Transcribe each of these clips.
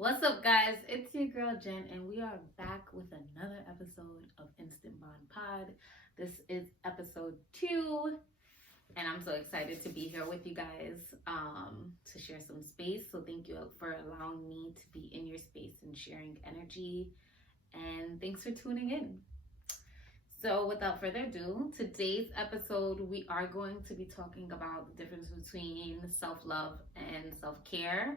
What's up, guys? It's your girl Jen, and we are back with another episode of InstantBondPod. This is episode 2, and I'm so excited to be here with you guys to share some space. So thank you for allowing me to be in your space and sharing energy, and thanks for tuning in. So without further ado, today's episode, we are going to be talking about the difference between self-love and self-care.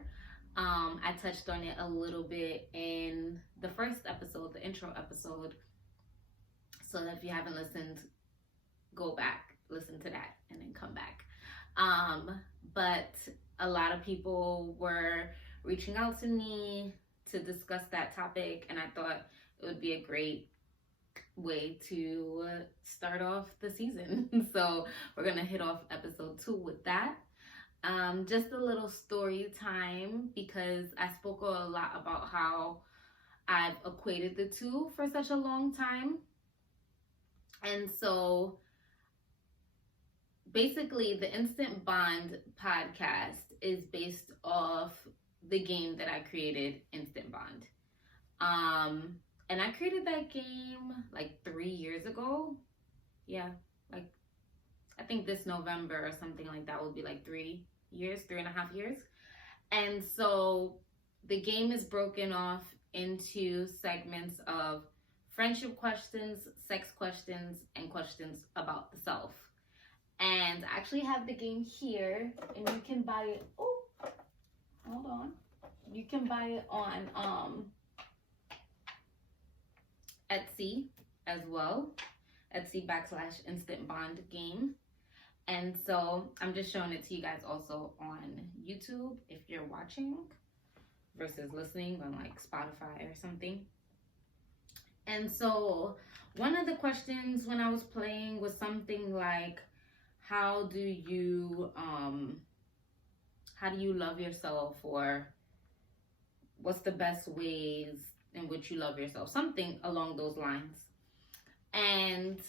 I touched on it a little bit in the first episode, the intro episode. So that if you haven't listened, go back, listen to that, and then come back. But a lot of people were reaching out to me to discuss that topic, and I thought it would be a great way to start off the season. So we're gonna hit off episode 2 with that. Just a little story time, because I spoke a lot about how I've equated the two for such a long time. And so basically the Instant Bond podcast is based off the game that I created, Instant Bond. And I created that game like 3 years ago. Yeah, like I think this November or something like that will be like 3 years, 3.5 years. And so the game is broken off into segments of friendship questions, sex questions, and questions about the self. And I actually have the game here, and you can buy it. Oh, hold on. You can buy it on Etsy as well. Etsy.com/Instant Bond game. And so I'm just showing it to you guys also on YouTube if you're watching versus listening on like Spotify or something. And so one of the questions when I was playing was something like, how do you love yourself, or what's the best ways in which you love yourself? Something along those lines. And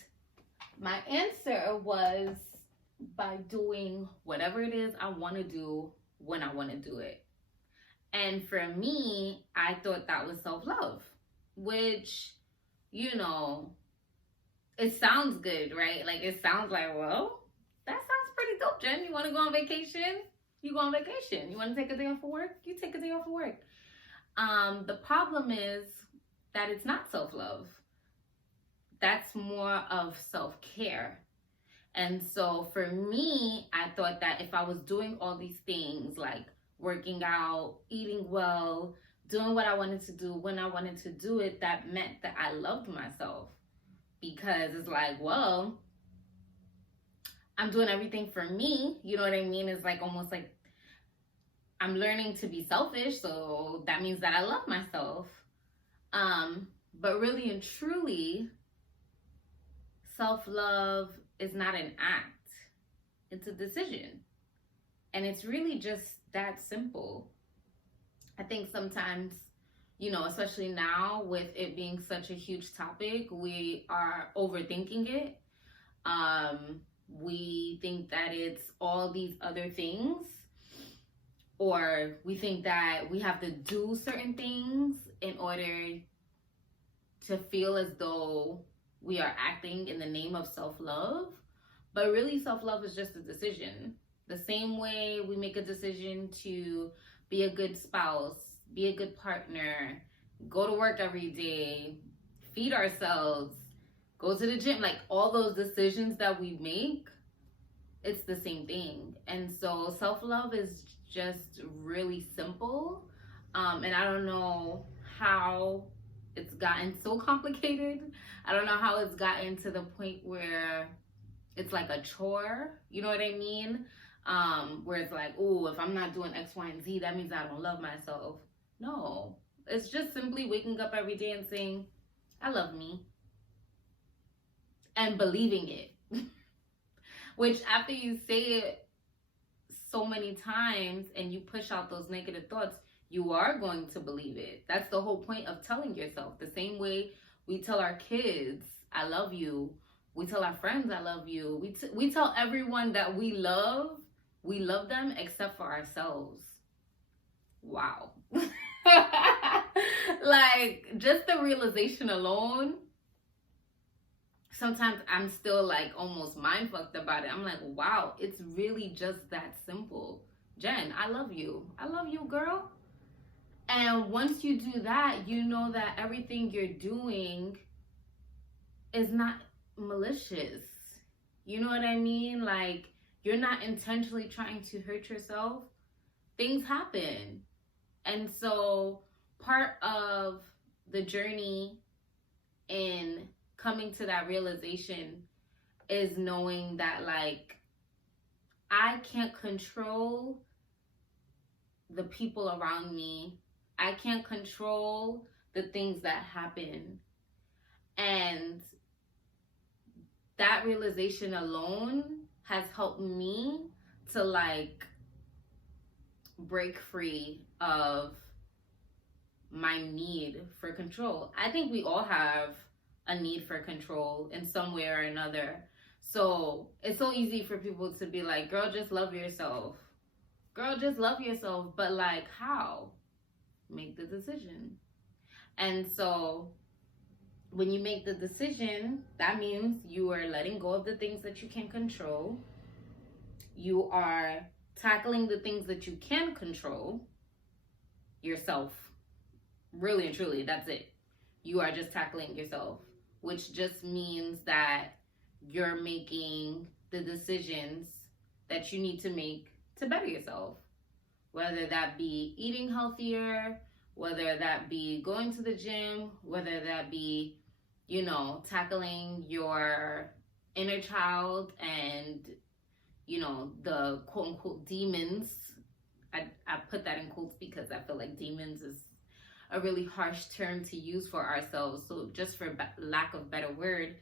my answer was by doing whatever it is I want to do when I want to do it. And for me, I thought that was self-love, which, you know, it sounds good, right? Like, it sounds like, well, that sounds pretty dope, Jen. You want to go on vacation? You go on vacation. You want to take a day off of work? You take a day off of work. The problem is that it's not self-love. That's more of self-care. And so for me, I thought that if I was doing all these things like working out, eating well, doing what I wanted to do when I wanted to do it, that meant that I loved myself. Because it's like, well, I'm doing everything for me. You know what I mean? It's like almost like I'm learning to be selfish. So that means that I love myself. But really and truly, self-love is not an act. It's a decision. And it's really just that simple. I think sometimes, you know, especially now with it being such a huge topic, we are overthinking it. We think that it's all these other things, or we think that we have to do certain things in order to feel as though we are acting in the name of self-love. But really, self-love is just a decision. The same way we make a decision to be a good spouse, be a good partner, go to work every day, feed ourselves, go to the gym, like all those decisions that we make, it's the same thing. And so self-love is just really simple. And I don't know how it's gotten so complicated. I don't know how it's gotten to the point where it's like a chore. You know what I mean? Where it's like, oh, if I'm not doing X, Y, and Z, that means I don't love myself. No, it's just simply waking up every day and saying, I love me. And believing it. Which after you say it so many times and you push out those negative thoughts, you are going to believe it. That's the whole point of telling yourself. The same way we tell our kids, I love you. We tell our friends, I love you. We tell everyone that we love them except for ourselves. Wow. Like, just the realization alone, sometimes I'm still like almost mind fucked about it. I'm like, wow, it's really just that simple. Jen, I love you. I love you, girl. And once you do that, you know that everything you're doing is not malicious. You know what I mean? Like, you're not intentionally trying to hurt yourself. Things happen. And so, part of the journey in coming to that realization is knowing that, like, I can't control the people around me. I can't control the things that happen. And that realization alone has helped me to, like, break free of my need for control. I think we all have a need for control in some way or another. So it's so easy for people to be like, girl, just love yourself. Girl, just love yourself. But, like, how? Make the decision. And so when you make the decision, that means you are letting go of the things that you can control. You are tackling the things that you can control yourself. Really and truly, that's it. You are just tackling yourself, which just means that you're making the decisions that you need to make to better yourself. Whether that be eating healthier, whether that be going to the gym, whether that be, you know, tackling your inner child and, you know, the quote unquote demons. I put that in quotes because I feel like demons is a really harsh term to use for ourselves. So just for lack of better word,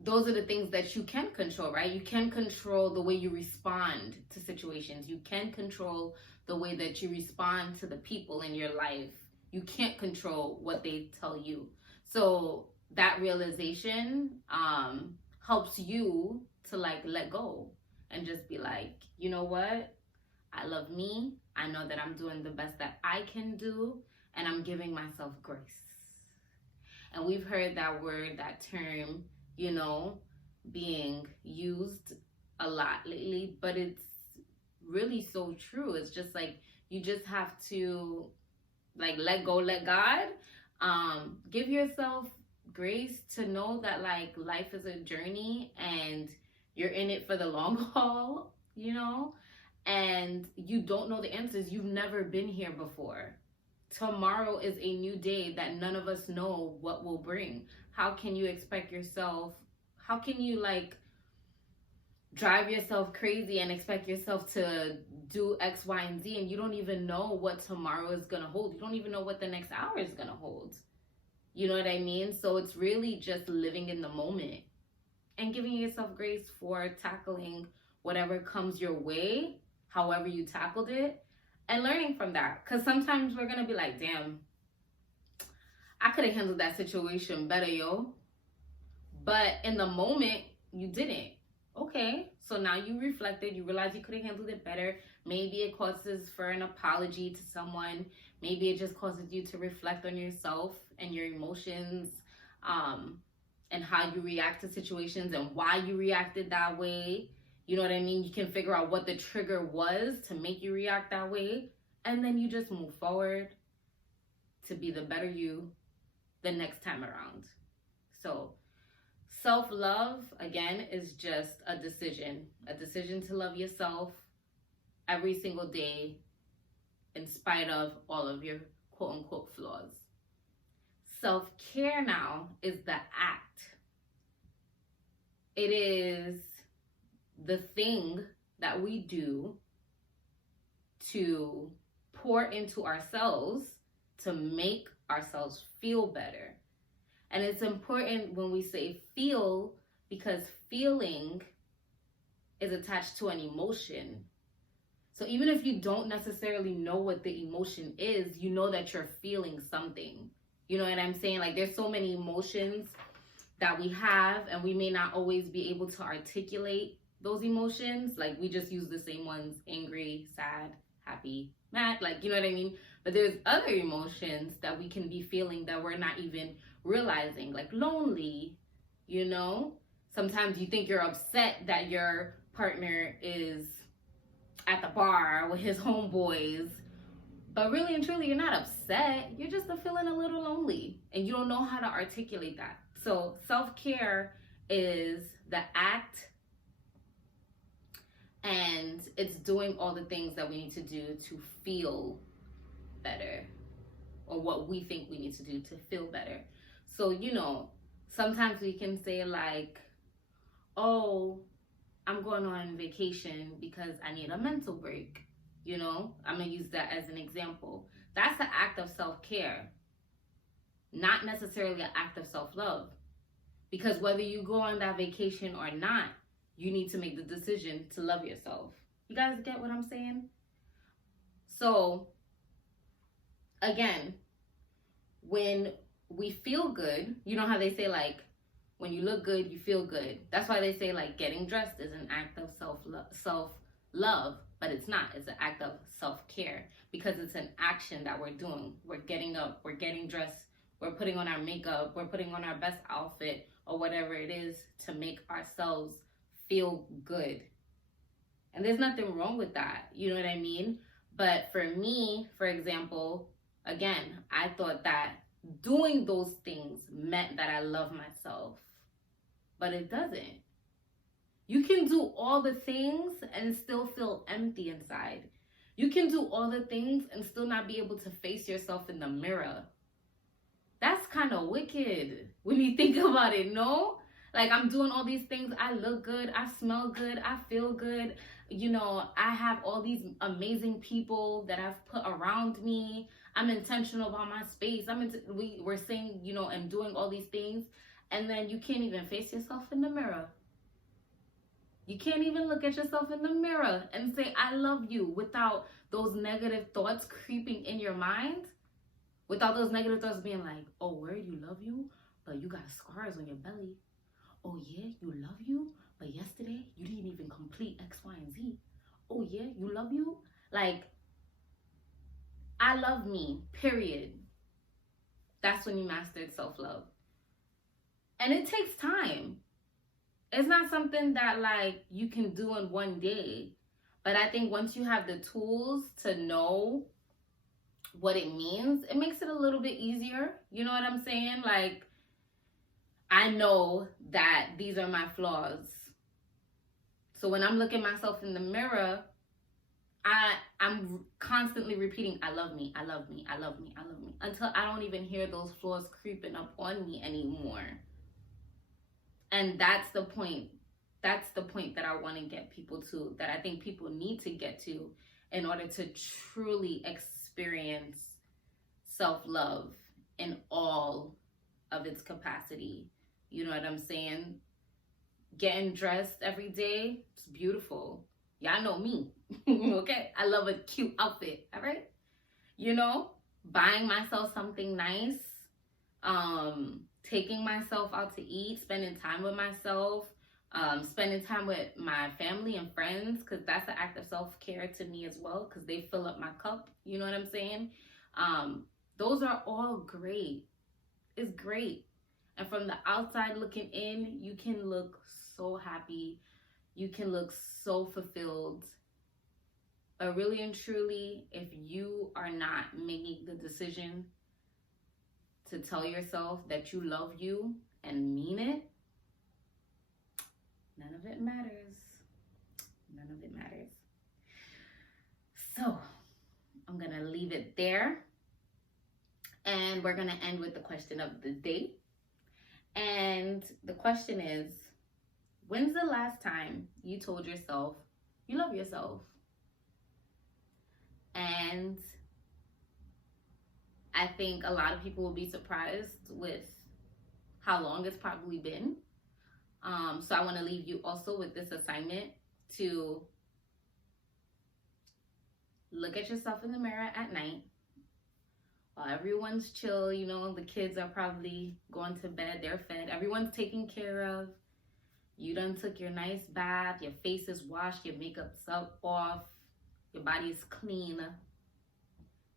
those are the things that you can control, right? You can control the way you respond to situations. You can control the way that you respond to the people in your life. You can't control what they tell you. So that realization helps you to, like, let go and just be like, you know what? I love me. I know that I'm doing the best that I can do, and I'm giving myself grace. And we've heard that word, that term, you know, being used a lot lately, but it's really so true. It's just like, you just have to, like, let go, let God. Give yourself grace to know that, like, life is a journey and you're in it for the long haul, you know, and you don't know the answers. You've never been here before. Tomorrow is a new day that none of us know what will bring. How can you expect yourself, how can you, like, drive yourself crazy and expect yourself to do X, Y, and Z, and you don't even know what tomorrow is going to hold. You don't even know what the next hour is going to hold. You know what I mean? So it's really just living in the moment and giving yourself grace for tackling whatever comes your way, however you tackled it, and learning from that. Because sometimes we're going to be like, damn, I could have handled that situation better, yo. But in the moment, you didn't. Okay, so now you reflected, you realize you could have handled it better. Maybe it causes for an apology to someone. Maybe it just causes you to reflect on yourself and your emotions, and how you react to situations and why you reacted that way. You know what I mean? You can figure out what the trigger was to make you react that way. And then you just move forward to be the better you the next time around. So self-love, again, is just a decision to love yourself every single day in spite of all of your quote-unquote flaws. Self-care now is the act. It is the thing that we do to pour into ourselves to make ourselves feel better. And it's important when we say feel, because feeling is attached to an emotion. So even if you don't necessarily know what the emotion is, you know that you're feeling something. You know what I'm saying? Like, there's so many emotions that we have, and we may not always be able to articulate those emotions. Like, we just use the same ones: angry, sad, happy, mad. Like, you know what I mean? But there's other emotions that we can be feeling that we're not even realizing, like lonely, you know? Sometimes you think you're upset that your partner is at the bar with his homeboys, but really and truly, you're not upset. You're just feeling a little lonely and you don't know how to articulate that. So self-care is the act, and it's doing all the things that we need to do to feel better, or what we think we need to do to feel better. So, sometimes we can say like, oh, I'm going on vacation because I need a mental break. I'm going to use that as an example. That's an act of self-care, not necessarily an act of self-love. Because whether you go on that vacation or not, you need to make the decision to love yourself. You guys get what I'm saying? So, again, when we feel good, you know how they say like, when you look good, you feel good. That's why they say like getting dressed is an act of self-love, but it's not. It's an act of self-care because it's an action that we're doing. We're getting up, we're getting dressed, we're putting on our makeup, we're putting on our best outfit or whatever it is to make ourselves feel good. And there's nothing wrong with that. You know what I mean? But for me, for example, again, I thought that doing those things meant that I love myself. But it doesn't. You can do all the things and still feel empty inside. You can do all the things and still not be able to face yourself in the mirror. That's kind of wicked when you think about it, no? Like, I'm doing all these things. I look good. I smell good. I feel good. I have all these amazing people that I've put around me. I'm intentional about my space. We're saying, and doing all these things. And then you can't even face yourself in the mirror. You can't even look at yourself in the mirror and say, I love you, without those negative thoughts creeping in your mind. Without those negative thoughts being like, oh, word, you love you, but you got scars on your belly. Oh, yeah, you love you, but yesterday you didn't even complete X, Y, and Z. Oh, yeah, you love you. Like, I love me, period. That's when you mastered self-love. And it takes time. It's not something that like you can do in one day. But I think once you have the tools to know what it means, it makes it a little bit easier. You know what I'm saying? Like, I know that these are my flaws. So when I'm looking myself in the mirror, I'm constantly repeating, I love me, I love me, I love me, I love me, until I don't even hear those flaws creeping up on me anymore. And that's the point. That's the point that I want to get people to, that I think people need to get to in order to truly experience self-love in all of its capacity. You know what I'm saying? Getting dressed every day, it's beautiful. Y'all know me, okay? I love a cute outfit, all right? Buying myself something nice, taking myself out to eat, spending time with myself, spending time with my family and friends, because that's an act of self-care to me as well, because they fill up my cup. You know what I'm saying? Those are all great. It's great. And from the outside looking in, you can look so happy. You can look so fulfilled. But really and truly, if you are not making the decision to tell yourself that you love you and mean it, none of it matters. None of it matters. So I'm going to leave it there. And we're going to end with the question of the day. And the question is, when's the last time you told yourself you love yourself? And I think a lot of people will be surprised with how long it's probably been. So I want to leave you also with this assignment to look at yourself in the mirror at night while everyone's chill. The kids are probably going to bed, they're fed, everyone's taken care of. You done took your nice bath, your face is washed, your makeup's off, your body is clean.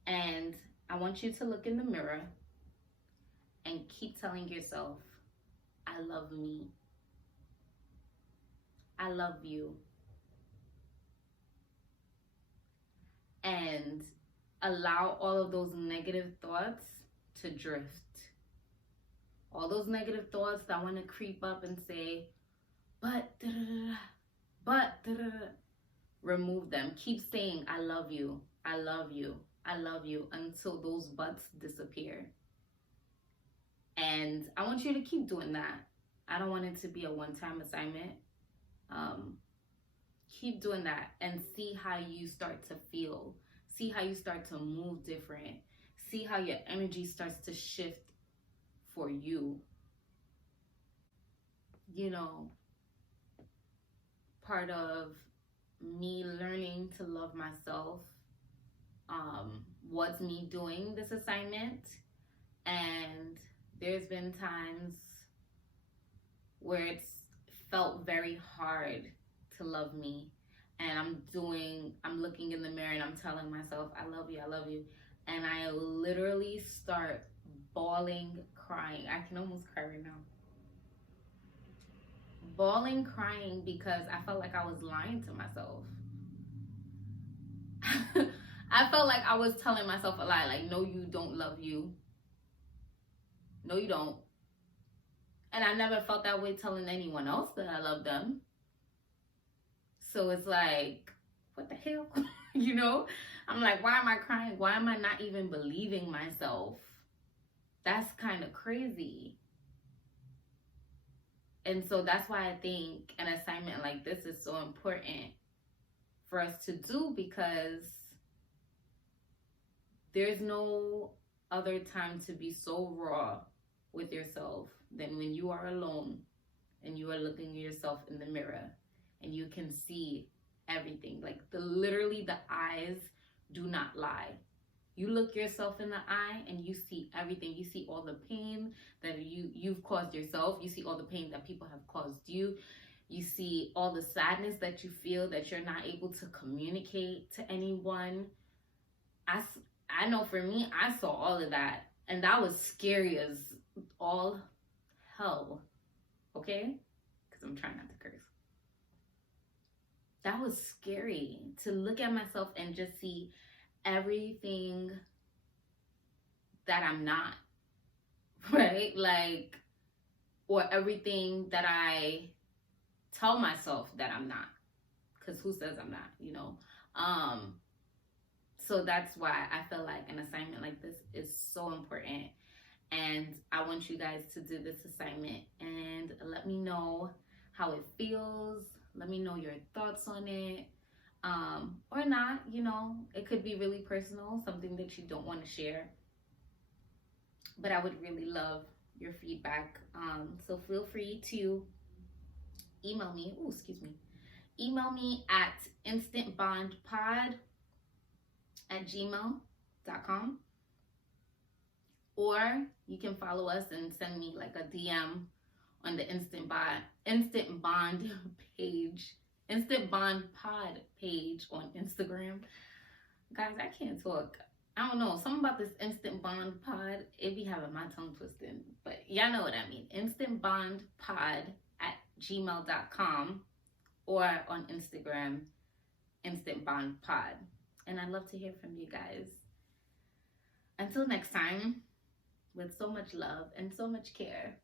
And I want you to look in the mirror and keep telling yourself, I love me. I love you. And allow all of those negative thoughts to drift. All those negative thoughts that want to creep up and say, but, remove them. Keep saying, I love you, I love you, I love you, until those buts disappear. And I want you to keep doing that. I don't want it to be a one-time assignment. Keep doing that and see how you start to feel. See how you start to move different. See how your energy starts to shift for you. You know, part of me learning to love myself was me doing this assignment. And there's been times where it's felt very hard to love me. And I'm looking in the mirror and I'm telling myself, I love you, I love you. And I literally start bawling, crying. I can almost cry right now. Bawling, crying, because I felt like I was lying to myself. I felt like I was telling myself a lie. Like, no, you don't love you. No, you don't. And I never felt that way telling anyone else that I love them. So it's like, what the hell? You know? I'm like, why am I crying? Why am I not even believing myself? That's kind of crazy. And so that's why I think an assignment like this is so important for us to do, because there's no other time to be so raw with yourself than when you are alone and you are looking at yourself in the mirror and you can see everything. Like, literally the eyes do not lie. You look yourself in the eye and you see everything. You see all the pain that you've caused yourself. You see all the pain that people have caused you. You see all the sadness that you feel that you're not able to communicate to anyone. I know for me, I saw all of that. And that was scary as all hell. Okay? Because I'm trying not to curse. That was scary to look at myself and just see everything that I'm not, right? Like, or everything that I tell myself that I'm not, because who says I'm not, you know? So that's why I feel like an assignment like this is so important. And I want you guys to do this assignment and let me know how it feels. Let me know your thoughts on it. Or not, you know, it could be really personal, something that you don't want to share. But I would really love your feedback. So feel free to email me. Email me at InstantBondPod@gmail.com. Or you can follow us and send me like a DM on the Instant Bond page. InstantBondPod page on Instagram. Guys, I can't talk. I don't know. Something about this InstantBondPod, it be having my tongue twisted. But y'all know what I mean. InstantBondPod@gmail.com or on Instagram, InstantBondPod. And I'd love to hear from you guys. Until next time, with so much love and so much care.